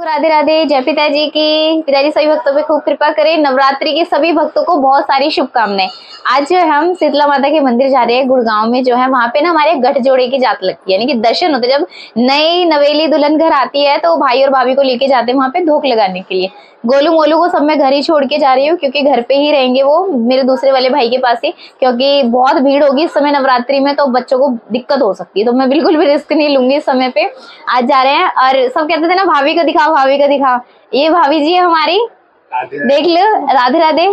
राधे राधे। जय पिताजी की। पिताजी सभी भक्तों पे खूब कृपा करें। नवरात्रि के सभी भक्तों को बहुत सारी शुभकामनाएं। आज जो है हम शीतला माता के मंदिर जा रहे हैं गुड़गांव में। जो है वहां पे ना हमारे गठ जोड़े की जात लगती है, यानी कि दर्शन होते हैं। जब नई नवेली दुल्हन घर आती है तो भाई और भाभी को लेके जाते हैं वहां पे धोख लगाने के लिए। गोलू मोलू को सब मैं घर ही छोड़ के जा रही हूँ, क्योंकि घर पे ही रहेंगे वो मेरे दूसरे वाले भाई के पास ही, क्योंकि बहुत भीड़ होगी इस समय नवरात्रि में, तो बच्चों को दिक्कत हो सकती है। तो मैं बिल्कुल भी रिस्क नहीं लूंगी इस समय पे। आज जा रहे हैं और सब कहते थे ना भाभी को दिखाओ, भाभी को दिखाओ। ये भाभी जी है हमारी, देख लो। राधे राधे,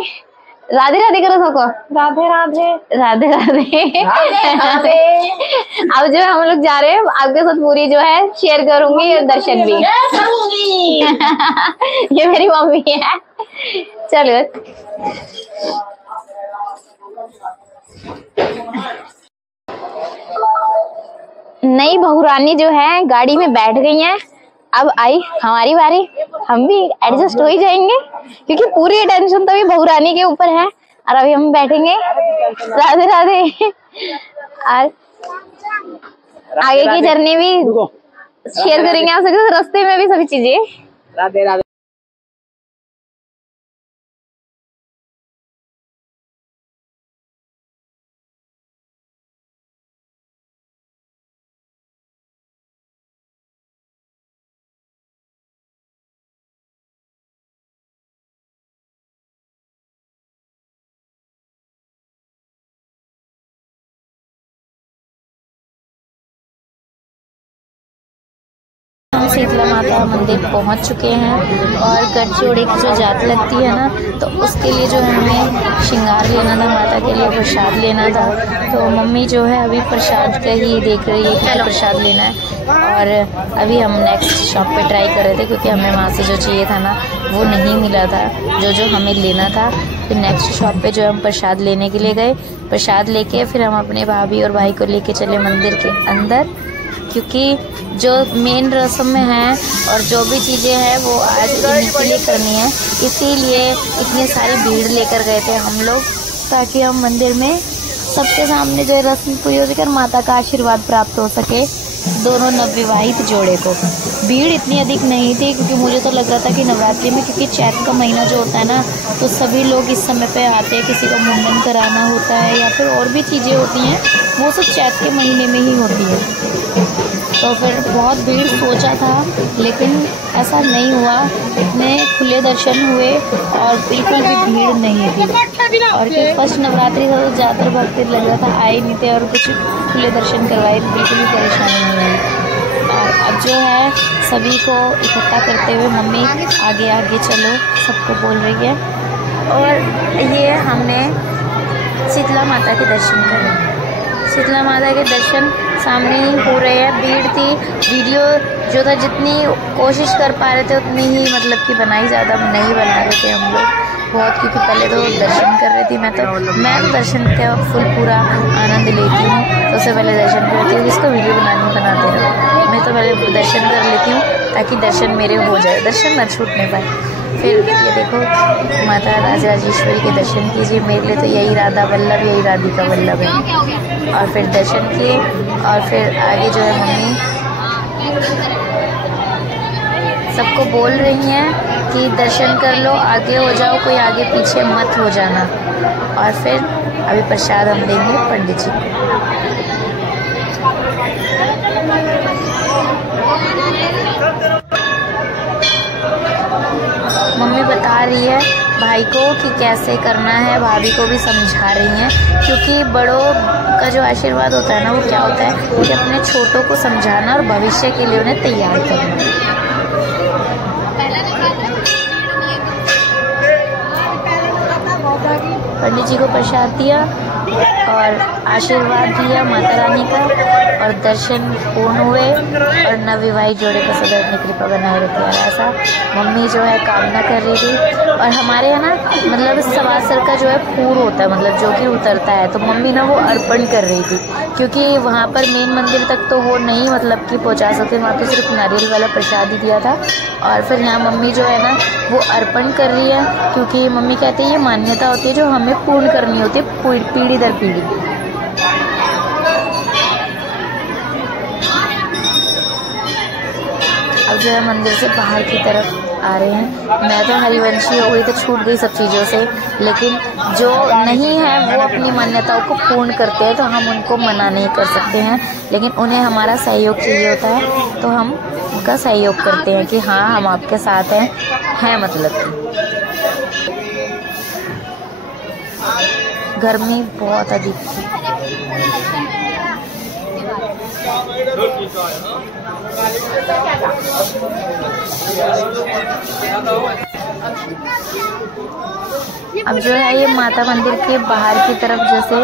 राधे राधे करो सबको। राधे राधे राधे राधे। अब जो हम लोग जा रहे हैं, आपके साथ पूरी जो है शेयर करूंगी और दर्शन भी। ये मेरी मम्मी है। चलो नई बहुरानी जो है गाड़ी में बैठ गई हैं। अब आई हमारी बारी, हम भी एडजस्ट हो ही जाएंगे, क्योंकि पूरी टेंशन तो अभी बहुरानी के ऊपर है। और अभी हम बैठेंगे। राधे राधे। और आगे की जर्नी भी शेयर करेंगे आप सबके, रास्ते में भी सभी चीजें। राधे राधे। हम शीतला माता मंदिर पहुंच चुके हैं और गठजोड़े की जो जात लगती है ना, तो उसके लिए जो है हमें श्रृंगार लेना था, माता के लिए प्रसाद लेना था। तो मम्मी जो है अभी प्रसाद का ही देख रही है कि प्रसाद लेना है। और अभी हम नेक्स्ट शॉप पे ट्राई कर रहे थे, क्योंकि हमें वहाँ से जो चाहिए था ना वो नहीं मिला था, जो हमें लेना था। फिर नेक्स्ट शॉप पे जो हम प्रसाद लेने के लिए गए, प्रसाद लेके फिर हम अपने भाभी और भाई को लेके चले मंदिर के अंदर, क्योंकि जो मेन रस्म है और जो भी चीज़ें हैं वो आज इन्हीं के लिए करनी है। इसीलिए इतनी सारी भीड़ लेकर गए थे हम लोग, ताकि हम मंदिर में सबके सामने जो है रस्म पूरी हो सके और माता का आशीर्वाद प्राप्त हो सके दोनों नवविवाहित जोड़े को। भीड़ इतनी अधिक नहीं थी, क्योंकि मुझे तो लग रहा था कि नवरात्रि में, क्योंकि चैत का महीना जो होता है ना, तो सभी लोग इस समय पे आते हैं। किसी को मुंडन कराना होता है या फिर और भी चीज़ें होती हैं, वो सब चैत के महीने में ही होती है। तो फिर बहुत भीड़ सोचा था, लेकिन ऐसा नहीं हुआ। इतने खुले दर्शन हुए और बिल्कुल भी भीड़ नहीं थी। और फिर फर्स्ट नवरात्रि था तो ज़्यादातर भक्त लग रहा था आए नहीं थे, और कुछ खुले दर्शन करवाए तो बिल्कुल भी परेशानी नहीं हुई। और अब जो है सभी को इकट्ठा करते हुए मम्मी आगे आगे चलो सबको बोल रही है। और ये हमने शीतला माता के दर्शन करे। शीतला माता के दर्शन सामने ही हो रहे हैं। भीड़ थी, वीडियो जो था जितनी कोशिश कर पा रहे थे उतनी ही मतलब कि बनाई, ज़्यादा नहीं बना रहे थे हम लोग बहुत, क्योंकि पहले तो दर्शन कर रही थी मैं तो दर्शन का फुल पूरा आनंद लेती हूँ। तो उससे पहले दर्शन करती हूँ, इसको वीडियो बनाते रहो। मैं तो पहले दर्शन कर लेती हूँ ताकि दर्शन मेरे हो जाए, दर्शन ना छूटने पाए। फिर ये देखो माता राजराजेश्वरी के दर्शन कीजिए। मेरे लिए तो यही राधा वल्लभ, यही राधिका वल्लभ है। और फिर दर्शन किए और फिर आगे जो है मम्मी सबको बोल रही हैं कि दर्शन कर लो, आगे हो जाओ, कोई आगे पीछे मत हो जाना। और फिर अभी प्रसाद हम देंगे पंडित जी को। मम्मी बता रही है भाई को कि कैसे करना है, भाभी को भी समझा रही हैं, क्योंकि बड़ों का जो आशीर्वाद होता है ना वो क्या होता है कि अपने छोटों को समझाना और भविष्य के लिए उन्हें तैयार करना। पंडित जी को प्रसाद दिया और आशीर्वाद दिया माता रानी का, और दर्शन पूर्ण हुए और नवविवाहित जोड़े को सदैव अपनी कृपा बनाए रखे। और ऐसा मम्मी जो है कामना कर रही थी। और हमारे यहाँ ना मतलब सवासर का जो है फूल होता है, मतलब जो कि उतरता है, तो मम्मी ना वो अर्पण कर रही थी, क्योंकि वहाँ पर मेन मंदिर तक तो वो नहीं मतलब कि पहुँचा सकते, वहाँ तो सिर्फ नारियल वाला प्रसाद ही दिया था। और फिर यहाँ मम्मी जो है ना वो अर्पण कर रही है, क्योंकि मम्मी कहती है ये मान्यता होती है जो हमें पूर्ण करनी होती है पीढ़ी दर पीढ़ी। अब जो है मंदिर से बाहर की तरफ आ रहे हैं। मैं तो हरिवंशी हो गई तो छूट गई सब चीज़ों से, लेकिन जो नहीं है वो अपनी मान्यताओं को पूर्ण करते हैं तो हम उनको मना नहीं कर सकते हैं, लेकिन उन्हें हमारा सहयोग चाहिए होता है तो हम उनका सहयोग करते हैं कि हाँ हम आपके साथ हैं मतलब कि। गर्मी बहुत अधिक थी। अब जो है ये माता मंदिर के बाहर की तरफ जैसे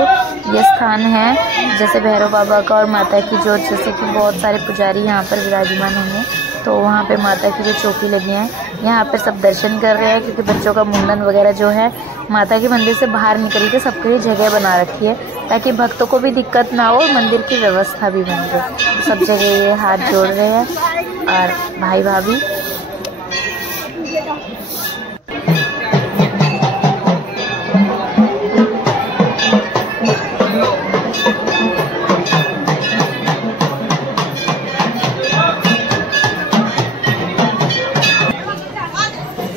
ये स्थान है, जैसे भैरव बाबा का और माता की जोत, जैसे कि बहुत सारे पुजारी यहाँ पर विराजमान होंगे, तो वहाँ पे माता की जो चौकी लगी है यहाँ पर सब दर्शन कर रहे हैं, क्योंकि बच्चों का मुंडन वगैरह जो है माता के मंदिर से बाहर निकल के सबके लिए जगह बना रखी है ताकि भक्तों को भी दिक्कत ना हो और मंदिर की व्यवस्था भी बन जाए। सब जगह ये हाथ जोड़ रहे हैं और भाई भाभी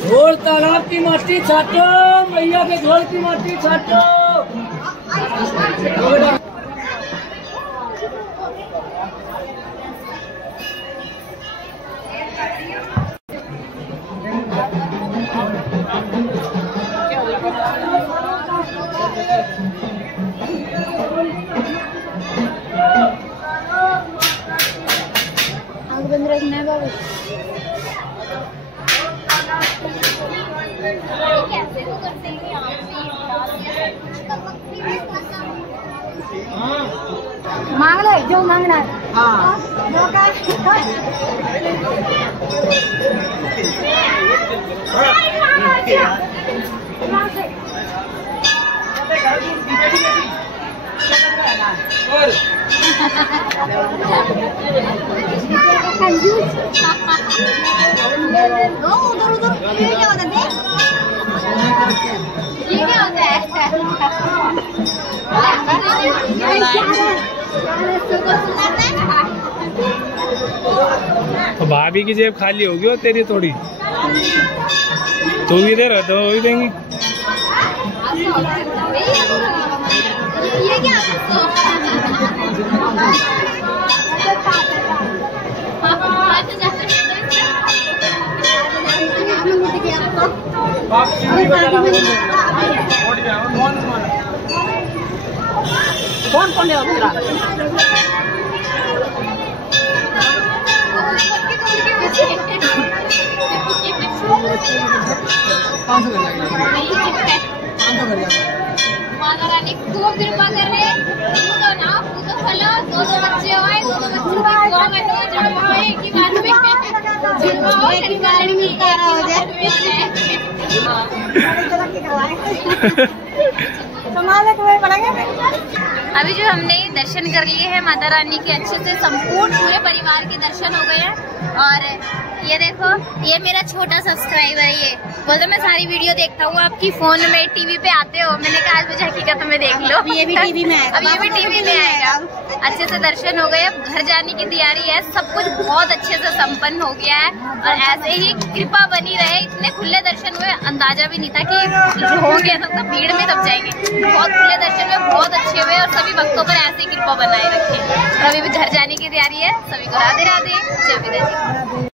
घोड़ तालाब की मट्टी छाटो, मैया के घोड़ की मट्टी छाटो। आग बंद रखना है बाबू। मांग लो जो मांगना है। हाँ। ये क्या होता है? ये क्या होता है? तो भाभी की जेब खाली होगी और तेरी थोड़ी, तू भी दे रहा तो वो भी देंगी। ये क्या? कौन कौन है तेरा? माता रानी खूब कृपा कर रहे हैं। तो ना पूजो फलो, दो बच्चे होए, दो बच्चे की गौ गनो जुड़वा है की बात में जुड़वा हो शनिवार में तारा हो जाए। अभी जो हमने दर्शन कर लिए हैं माता रानी के अच्छे से, संपूर्ण पूरे परिवार के दर्शन हो गए हैं। और ये देखो, ये मेरा छोटा सब्सक्राइबर है, ये बोलते मैं सारी वीडियो देखता हूँ आपकी, फोन में टीवी पे आते हो। मैंने कहा आज मुझे हकीकत में देख लो। अब ये भी टीवी में आएगा। अब ये भी टीवी में आएगा। अच्छे से दर्शन हो गए, अब घर जाने की तैयारी है। सब कुछ बहुत अच्छे से संपन्न हो गया है और ऐसे ही कृपा बनी रहे। इतने खुले दर्शन हुए, अंदाजा भी नहीं था कि जो हो गया था तो भीड़ में तब जाएंगे। बहुत खुले दर्शन हुए, बहुत अच्छे हुए और सभी भक्तों पर ऐसे ही कृपा बनाए रखे। और अभी भी घर जाने की तैयारी है। सभी को राधे राधे, जय पिताजी।